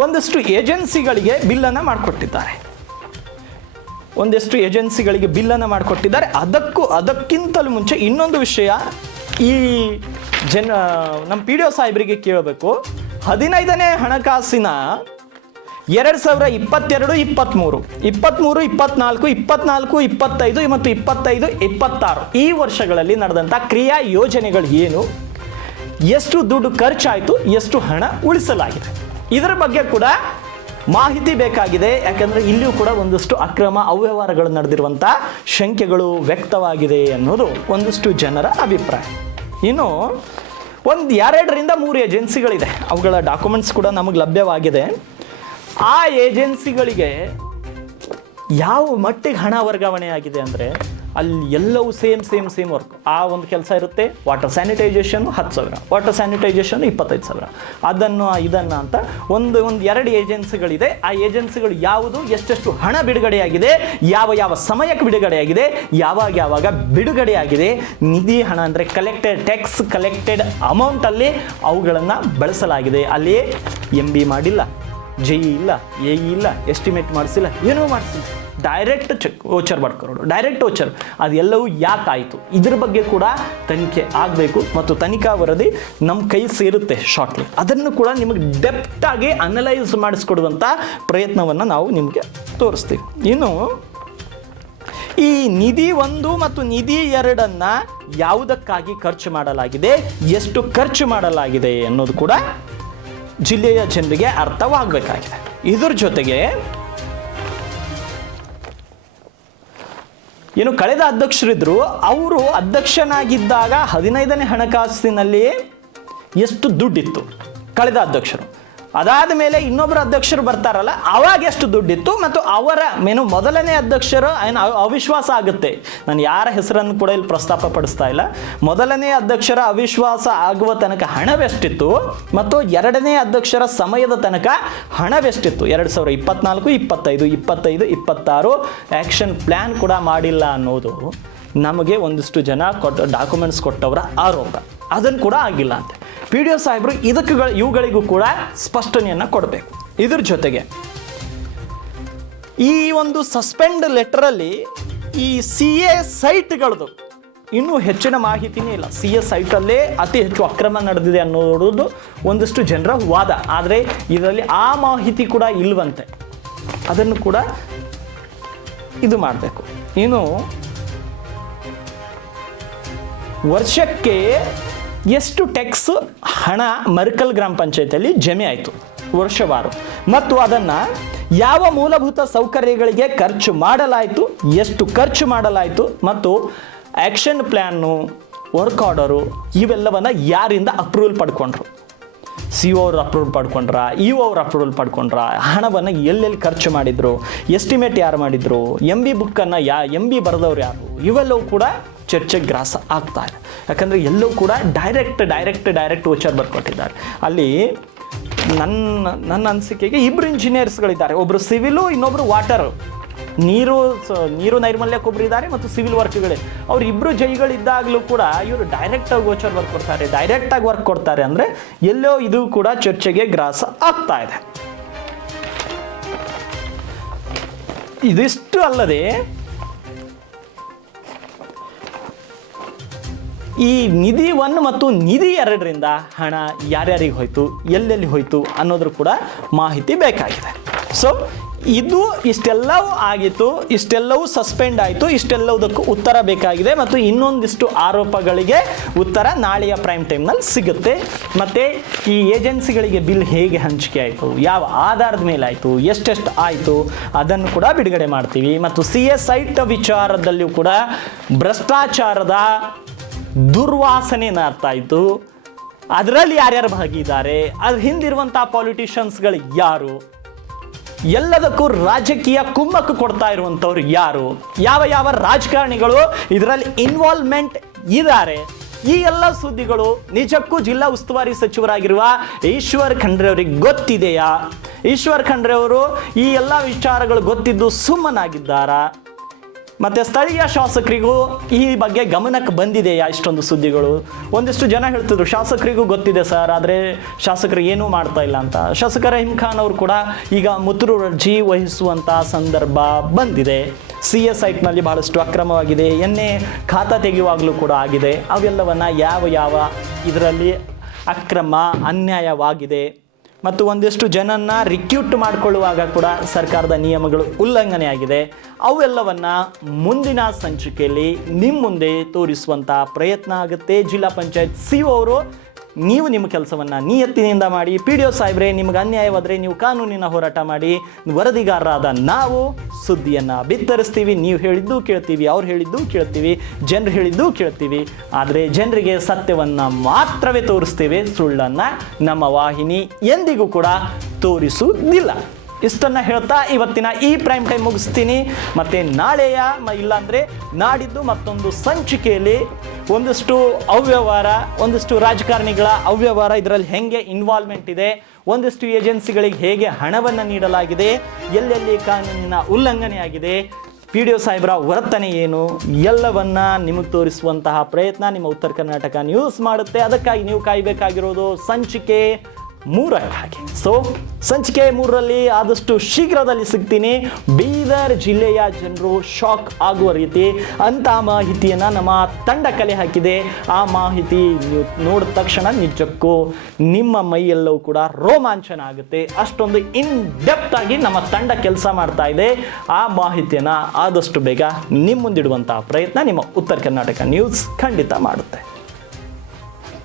ಒಂದಷ್ಟು ಏಜೆನ್ಸಿಗಳಿಗೆ ಬಿಲ್ಲನ್ನು ಮಾಡಿಕೊಟ್ಟಿದ್ದಾರೆ. ಅದಕ್ಕಿಂತಲೂ ಮುಂಚೆ ಇನ್ನೊಂದು ವಿಷಯ ಈ ನಮ್ಮ PDO ಸಾಹೇಬರಿಗೆ ಕೇಳಬೇಕು. 15ನೇ ಹಣಕಾಸಿನ 2022, 23, 24, 25 ಮತ್ತು 26 ಈ ವರ್ಷಗಳಲ್ಲಿ ನಡೆದಂಥ ಕ್ರಿಯಾ ಯೋಜನೆಗಳು ಏನು, ಎಷ್ಟು ದುಡ್ಡು ಖರ್ಚಾಯಿತು, ಎಷ್ಟು ಹಣ ಉಳಿಸಲಾಗಿದೆ, ಇದರ ಬಗ್ಗೆ ಕೂಡ ಮಾಹಿತಿ ಬೇಕಾಗಿದೆ. ಯಾಕಂದರೆ ಇಲ್ಲಿಯೂ ಕೂಡ ಒಂದಷ್ಟು ಅಕ್ರಮ ಅವ್ಯವಹಾರಗಳು ನಡೆದಿರುವಂಥ ಶಂಕೆಗಳು ವ್ಯಕ್ತವಾಗಿದೆ ಅನ್ನೋದು ಒಂದಷ್ಟು ಜನರ ಅಭಿಪ್ರಾಯ. ಇನ್ನು 2 ರಿಂದ 3 ಏಜೆನ್ಸಿಗಳಿದೆ, ಅವುಗಳ ಡಾಕ್ಯುಮೆಂಟ್ಸ್ ಕೂಡ ನಮಗೆ ಲಭ್ಯವಾಗಿದೆ. ಆ ಏಜೆನ್ಸಿಗಳಿಗೆ ಯಾವ ಮಟ್ಟಿಗೆ ಹಣ ವರ್ಗಾವಣೆ ಆಗಿದೆ ಅಂದರೆ ಅಲ್ಲಿ ಎಲ್ಲವೂ ಸೇಮ್ ವರ್ಕ್. ಆ ಒಂದು ಕೆಲಸ ಇರುತ್ತೆ, ವಾಟರ್ ಸ್ಯಾನಿಟೈಸೇಷನ್ 10,000, ವಾಟರ್ ಸ್ಯಾನಿಟೈಸೇಷನ್ 25,000, ಇದನ್ನು ಅಂತ ಒಂದು 2 ಏಜೆನ್ಸಿಗಳಿದೆ. ಆ ಏಜೆನ್ಸಿಗಳು ಯಾವುದು, ಎಷ್ಟೆಷ್ಟು ಹಣ ಬಿಡುಗಡೆಯಾಗಿದೆ, ಯಾವ ಸಮಯಕ್ಕೆ ಬಿಡುಗಡೆಯಾಗಿದೆ, ಯಾವಾಗ ಬಿಡುಗಡೆಯಾಗಿದೆ, ನಿಧಿ ಹಣ ಅಂದರೆ ಟ್ಯಾಕ್ಸ್ ಕಲೆಕ್ಟೆಡ್ ಅಮೌಂಟಲ್ಲಿ ಅವುಗಳನ್ನು ಬಳಸಲಾಗಿದೆ. ಅಲ್ಲಿ MB ಮಾಡಿಲ್ಲ, JE ಇಲ್ಲ, AE ಇಲ್ಲ, ಎಸ್ಟಿಮೇಟ್ ಮಾಡಿಸಿಲ್ಲ, ಏನೂ ಮಾಡಿಸಿಲ್ಲ, ಡೈರೆಕ್ಟ್ ಚೆಕ್ ವೋಚರ್ ಬರ್ಕೊರೋದು, ಡೈರೆಕ್ಟ್ ವೋಚರ್. ಅದೆಲ್ಲವೂ ಯಾಕಾಯಿತು, ಇದ್ರ ಬಗ್ಗೆ ಕೂಡ ತನಿಖೆ ಆಗಬೇಕು. ಮತ್ತು ತನಿಖಾ ವರದಿ ನಮ್ಮ ಕೈ ಸೇರುತ್ತೆ ಶಾರ್ಟ್ಲಿ. ಅದನ್ನು ಕೂಡ ನಿಮಗೆ ಡೆಪ್ತಾಗಿ ಅನಲೈಸ್ ಮಾಡಿಸ್ಕೊಡುವಂಥ ಪ್ರಯತ್ನವನ್ನು ನಾವು ನಿಮಗೆ ತೋರಿಸ್ತೀವಿ. ಇನ್ನು ಈ ನಿಧಿ 1 ಮತ್ತು ನಿಧಿ 2 ಯಾವುದಕ್ಕಾಗಿ ಖರ್ಚು ಮಾಡಲಾಗಿದೆ, ಎಷ್ಟು ಖರ್ಚು ಮಾಡಲಾಗಿದೆ ಅನ್ನೋದು ಕೂಡ ಜಿಲ್ಲೆಯ ಜನರಿಗೆ ಅರ್ಥವಾಗಬೇಕಾಗಿದೆ. ಇದರ ಜೊತೆಗೆ ಏನು ಕಳೆದ ಅಧ್ಯಕ್ಷರಿದ್ದರು, ಅವರು ಅಧ್ಯಕ್ಷನಾಗಿದ್ದಾಗ 15ನೇ ಹಣಕಾಸಿನಲ್ಲಿ ಎಷ್ಟು ದುಡ್ಡಿತ್ತು ಕಳೆದ ಅಧ್ಯಕ್ಷರು, ಅದಾದ ಮೇಲೆ ಇನ್ನೊಬ್ಬರು ಅಧ್ಯಕ್ಷರು ಬರ್ತಾರಲ್ಲ ಅವಾಗ ಎಷ್ಟು ದುಡ್ಡಿತ್ತು, ಮತ್ತು ಅವರ ಮೊದಲನೇ ಅಧ್ಯಕ್ಷರು ಅವಿಶ್ವಾಸ ಆಗುತ್ತೆ. ನಾನು ಯಾರ ಹೆಸರನ್ನು ಕೂಡ ಇಲ್ಲಿ ಪ್ರಸ್ತಾಪ ಪಡಿಸ್ತಾ ಇಲ್ಲ. ಮೊದಲನೇ ಅಧ್ಯಕ್ಷರ ಅವಿಶ್ವಾಸ ಆಗುವ ತನಕ ಹಣವೆಷ್ಟಿತ್ತು ಮತ್ತು 2ನೇ ಅಧ್ಯಕ್ಷರ ಸಮಯದ ತನಕ ಹಣವೆಷ್ಟಿತ್ತು, 2024, 25, 26 ಆ್ಯಕ್ಷನ್ ಪ್ಲ್ಯಾನ್ ಕೂಡ ಮಾಡಿಲ್ಲ ಅನ್ನೋದು ನಮಗೆ ಒಂದಿಷ್ಟು ಜನ ಡಾಕ್ಯುಮೆಂಟ್ಸ್ ಕೊಟ್ಟವರ ಆರೋಪ. ಅದನ್ನು ಕೂಡ ಆಗಿಲ್ಲ ಅಂತೆ. ಪಿ ಡಿ ಒ ಸಾಹೇಬರು ಇವುಗಳಿಗೂ ಕೂಡ ಸ್ಪಷ್ಟನೆಯನ್ನು ಕೊಡಬೇಕು. ಇದ್ರ ಜೊತೆಗೆ ಈ ಒಂದು ಸಸ್ಪೆಂಡ್ ಲೆಟರಲ್ಲಿ ಈ ಸಿ ಎ ಸೈಟ್ಗಳದ್ದು ಇನ್ನೂ ಹೆಚ್ಚಿನ ಮಾಹಿತಿನೇ ಇಲ್ಲ. ಸಿ ಎ ಸೈಟಲ್ಲೇ ಅತಿ ಹೆಚ್ಚು ಅಕ್ರಮ ನಡೆದಿದೆ ಅನ್ನೋದು ಒಂದಷ್ಟು ಜನರ ವಾದ. ಆದರೆ ಇದರಲ್ಲಿ ಆ ಮಾಹಿತಿ ಕೂಡ ಇಲ್ವಂತೆ. ಅದನ್ನು ಕೂಡ ಇದು ಮಾಡಬೇಕು. ಇನ್ನು ವರ್ಷಕ್ಕೆ ಎಷ್ಟು ಟ್ಯಾಕ್ಸ್ ಹಣ ಮರ್ಕಲ್ ಗ್ರಾಮ ಪಂಚಾಯತಿಯಲ್ಲಿ ಜಮೆ ಆಯಿತು ವರ್ಷವಾರು, ಮತ್ತು ಅದನ್ನು ಯಾವ ಮೂಲಭೂತ ಸೌಕರ್ಯಗಳಿಗೆ ಖರ್ಚು ಮಾಡಲಾಯಿತು, ಎಷ್ಟು ಖರ್ಚು ಮಾಡಲಾಯಿತು, ಮತ್ತು ಆ್ಯಕ್ಷನ್ ಪ್ಲ್ಯಾನು, ವರ್ಕ್ ಆರ್ಡರು ಇವೆಲ್ಲವನ್ನು ಯಾರಿಂದ ಅಪ್ರೂವಲ್ ಪಡ್ಕೊಂಡ್ರು? ಸಿ ಒ ಅವ್ರು ಅಪ್ರೂವಲ್ ಪಡ್ಕೊಂಡ್ರ, ಇ ಒ ಅವ್ರು ಅಪ್ರೂವಲ್ ಪಡ್ಕೊಂಡ್ರ, ಹಣವನ್ನು ಎಲ್ಲೆಲ್ಲಿ ಖರ್ಚು ಮಾಡಿದ್ರು, ಎಸ್ಟಿಮೇಟ್ ಯಾರು ಮಾಡಿದ್ರು, MB ಬುಕ್ಕನ್ನು MB ಬರೆದವ್ರು ಯಾರು, ಇವೆಲ್ಲವೂ ಕೂಡ ಚರ್ಚೆಗೆ ಗ್ರಾಸ ಆಗ್ತಾ ಇದೆ. ಯಾಕಂದರೆ ಎಲ್ಲವೂ ಕೂಡ ಡೈರೆಕ್ಟ್ ವೋಚರ್ ಬರ್ಕೊಟ್ಟಿದ್ದಾರೆ. ಅಲ್ಲಿ ನನ್ನ ಅನಿಸಿಕೆಗೆ ಇಬ್ಬರು ಇಂಜಿನಿಯರ್ಸ್ಗಳಿದ್ದಾರೆ. ಒಬ್ಬರು ಸಿವಿಲು, ಇನ್ನೊಬ್ಬರು ವಾಟರು, ನೀರು ನೈರ್ಮಲ್ಯಕ್ಕೊಬ್ರು ಇದ್ದಾರೆ ಮತ್ತು ಸಿವಿಲ್ ವರ್ಕ್ಗಳೇ. ಅವ್ರು ಇಬ್ಬರು ಜೈಗಳಿದ್ದಾಗಲೂ ಕೂಡ ಇವರು ಡೈರೆಕ್ಟಾಗಿ ವೋಚರ್ ಡೈರೆಕ್ಟಾಗಿ ವರ್ಕ್ ಕೊಡ್ತಾರೆ ಅಂದರೆ ಎಲ್ಲೋ ಇದು ಕೂಡ ಚರ್ಚೆಗೆ ಗ್ರಾಸ ಆಗ್ತಾ ಇದೆ. ಇದಿಷ್ಟು ಅಲ್ಲದೆ ಈ ನಿಧಿ 1 ಮತ್ತು ನಿಧಿ 2ರಿಂದ ಹಣ ಯಾರ್ಯಾರಿಗೆ ಹೋಯ್ತು, ಎಲ್ಲೆಲ್ಲಿ ಹೋಯ್ತು ಅನ್ನೋದ್ರ ಕೂಡ ಮಾಹಿತಿ ಬೇಕಾಗಿದೆ. ಸೊ ಇದು ಇಷ್ಟೆಲ್ಲವೂ ಆಗಿತ್ತು, ಇಷ್ಟೆಲ್ಲವೂ ಸಸ್ಪೆಂಡ್ ಆಯಿತು, ಇಷ್ಟೆಲ್ಲವುದಕ್ಕೂ ಉತ್ತರ ಬೇಕಾಗಿದೆ. ಮತ್ತು ಇನ್ನೊಂದಿಷ್ಟು ಆರೋಪಗಳಿಗೆ ಉತ್ತರ ನಾಳೆಯ ಪ್ರೈಮ್ ಟೈಮ್ನಲ್ಲಿ ಸಿಗುತ್ತೆ. ಮತ್ತು ಈ ಏಜೆನ್ಸಿಗಳಿಗೆ ಬಿಲ್ ಹೇಗೆ ಹಂಚಿಕೆ ಆಯಿತು, ಯಾವ ಆಧಾರದ ಮೇಲೆ ಆಯಿತು, ಎಷ್ಟೆಷ್ಟು ಆಯಿತು ಅದನ್ನು ಕೂಡ ಬಿಡುಗಡೆ ಮಾಡ್ತೀವಿ. ಮತ್ತು ಸಿ ಎ ಸೈಟ್ ವಿಚಾರದಲ್ಲಿಯೂ ಕೂಡ ಭ್ರಷ್ಟಾಚಾರದ ದುರ್ವಾಸನೆ ನಾರ್ತಾ ಇತ್ತು. ಅದರಲ್ಲಿ ಯಾರ್ಯಾರು ಭಾಗಿದ್ದಾರೆ, ಅದ್ರ ಹಿಂದಿರುವಂಥ ಪಾಲಿಟಿಷಿಯನ್ಸ್ಗಳು ಯಾರು, ಎಲ್ಲದಕ್ಕೂ ರಾಜಕೀಯ ಕುಮ್ಮಕ್ಕು ಕೊಡ್ತಾ ಇರುವಂಥವ್ರು ಯಾರು, ಯಾವ ರಾಜಕಾರಣಿಗಳು ಇದರಲ್ಲಿ ಇನ್ವಾಲ್ವ್ಮೆಂಟ್ ಇದ್ದಾರೆ, ಈ ಎಲ್ಲ ಸುದ್ದಿಗಳು ನಿಜಕ್ಕೂ ಜಿಲ್ಲಾ ಉಸ್ತುವಾರಿ ಸಚಿವರಾಗಿರುವ ಈಶ್ವರ್ ಖಂಡ್ರೆ ಅವರಿಗೆ ಗೊತ್ತಿದೆಯಾ? ಈಶ್ವರ್ ಖಂಡ್ರೆ ಅವರು ಈ ಎಲ್ಲ ವಿಚಾರಗಳು ಗೊತ್ತಿದ್ದು ಸುಮ್ಮನಾಗಿದ್ದಾರಾ? ಮತ್ತು ಸ್ಥಳೀಯ ಶಾಸಕರಿಗೂ ಈ ಬಗ್ಗೆ ಗಮನಕ್ಕೆ ಬಂದಿದೆಯಾ ಇಷ್ಟೊಂದು ಸುದ್ದಿಗಳು? ಒಂದಿಷ್ಟು ಜನ ಹೇಳ್ತಿದ್ರು ಶಾಸಕರಿಗೂ ಗೊತ್ತಿದೆ ಸರ್, ಆದರೆ ಶಾಸಕರು ಏನೂ ಮಾಡ್ತಾ ಇಲ್ಲ ಅಂತ. ಶಾಸಕ ರಹೀಂ ಖಾನ್ ಅವರು ಕೂಡ ಈಗ ಮುತುರು ಅರ್ಜಿ ವಹಿಸುವಂಥ ಸಂದರ್ಭ ಬಂದಿದೆ. ಸಿ ಎ ಸೈಟ್ನಲ್ಲಿ ಬಹಳಷ್ಟು ಅಕ್ರಮವಾಗಿದೆ, ಎನ್ನೆ ಖಾತಾ ತೆಗೆಯುವಾಗಲೂ ಕೂಡ ಆಗಿದೆ. ಅವೆಲ್ಲವನ್ನು ಯಾವ ಇದರಲ್ಲಿ ಅಕ್ರಮ ಅನ್ಯಾಯವಾಗಿದೆ ಮತ್ತು ಒಂದಿಷ್ಟು ಜನನ್ನ ರಿಕ್ರೂಟ್ ಮಾಡಿಕೊಳ್ಳುವಾಗ ಕೂಡ ಸರ್ಕಾರದ ನಿಯಮಗಳು ಉಲ್ಲಂಘನೆ ಆಗಿದೆ. ಅವೆಲ್ಲವನ್ನು ಮುಂದಿನ ಸಂಚಿಕೆಯಲ್ಲಿ ನಿಮ್ಮ ಮುಂದೆ ತೋರಿಸುವಂಥ ಪ್ರಯತ್ನ ಆಗುತ್ತೆ. ಜಿಲ್ಲಾ ಪಂಚಾಯತ್ ಸಿ ಒ ಅವರು ನೀವು ನಿಮ್ಮ ಕೆಲಸವನ್ನು ನಿಯತ್ತಿನಿಂದ ಮಾಡಿ. ಪಿ ಡಿ ಒ ಸಾಹೇಬ್ರೆ ನಿಮಗೆ ಅನ್ಯಾಯವಾದರೆ ನೀವು ಕಾನೂನಿನ ಹೋರಾಟ ಮಾಡಿ. ವರದಿಗಾರರಾದ ನಾವು ಸುದ್ದಿಯನ್ನು ಬಿತ್ತರಿಸ್ತೀವಿ. ನೀವು ಹೇಳಿದ್ದು ಕೇಳ್ತೀವಿ, ಅವ್ರು ಹೇಳಿದ್ದು ಕೇಳ್ತೀವಿ, ಜನರು ಹೇಳಿದ್ದು ಕೇಳ್ತೀವಿ. ಆದರೆ ಜನರಿಗೆ ಸತ್ಯವನ್ನು ಮಾತ್ರವೇ ತೋರಿಸ್ತೇವೆ, ಸುಳ್ಳನ್ನು ನಮ್ಮ ವಾಹಿನಿ ಎಂದಿಗೂ ಕೂಡ ತೋರಿಸುವುದಿಲ್ಲ. ಇಷ್ಟನ್ನು ಹೇಳ್ತಾ ಇವತ್ತಿನ ಈ ಪ್ರೈಮ್ ಟೈಮ್ ಮುಗಿಸ್ತೀನಿ. ಮತ್ತು ನಾಳೆಯ ಇಲ್ಲಾಂದರೆ ನಾಡಿದ್ದು ಮತ್ತೊಂದು ಸಂಚಿಕೆಯಲ್ಲಿ ಒಂದಿಷ್ಟು ಅವ್ಯವಹಾರ, ಒಂದಿಷ್ಟು ರಾಜಕಾರಣಿಗಳ ಅವ್ಯವಹಾರ, ಇದರಲ್ಲಿ ಹೇಗೆ ಇನ್ವಾಲ್ವ್ಮೆಂಟ್ ಇದೆ, ಒಂದಿಷ್ಟು ಏಜೆನ್ಸಿಗಳಿಗೆ ಹೇಗೆ ಹಣವನ್ನು ನೀಡಲಾಗಿದೆ, ಎಲ್ಲೆಲ್ಲಿ ಕಾನೂನಿನ ಉಲ್ಲಂಘನೆ ಆಗಿದೆ, ಪಿ ಡಿ ಒ ಸಾಹೇಬರ ವರ್ತನೆ ಏನು, ಎಲ್ಲವನ್ನ ನಿಮಗೆ ತೋರಿಸುವಂತಹ ಪ್ರಯತ್ನ ನಿಮ್ಮ ಉತ್ತರ ಕರ್ನಾಟಕ ನ್ಯೂಸ್ ಮಾಡುತ್ತೆ. ಅದಕ್ಕಾಗಿ ನೀವು ಕಾಯಬೇಕಾಗಿರೋದು ಸಂಚಿಕೆ 3. ಸೊ ಸಂಚಿಕೆ 3ರಲ್ಲಿ ಆದಷ್ಟು ಶೀಘ್ರದಲ್ಲಿ ಸಿಗ್ತೀನಿ. ಬೀದರ್ ಜಿಲ್ಲೆಯ ಜನರು ಶಾಕ್ ಆಗುವ ರೀತಿ ಅಂಥ ಮಾಹಿತಿಯನ್ನು ನಮ್ಮ ತಂಡ ಕಲೆ ಹಾಕಿದೆ. ಆ ಮಾಹಿತಿ ನೀವು ನೋಡಿದ ತಕ್ಷಣ ನಿಜಕ್ಕೂ ನಿಮ್ಮ ಮೈಯೆಲ್ಲವೂ ಕೂಡ ರೋಮಾಂಚನ ಆಗುತ್ತೆ. ಅಷ್ಟೊಂದು ಇನ್ ಡೆಪ್ತ್ ಆಗಿ ನಮ್ಮ ತಂಡ ಕೆಲಸ ಮಾಡ್ತಾ ಇದೆ. ಆ ಮಾಹಿತಿಯನ್ನು ಆದಷ್ಟು ಬೇಗ ನಿಮ್ಮ ಮುಂದಿಡುವಂಥ ಪ್ರಯತ್ನ ನಿಮ್ಮ ಉತ್ತರ ಕರ್ನಾಟಕ ನ್ಯೂಸ್ ಖಂಡಿತ ಮಾಡುತ್ತೆ.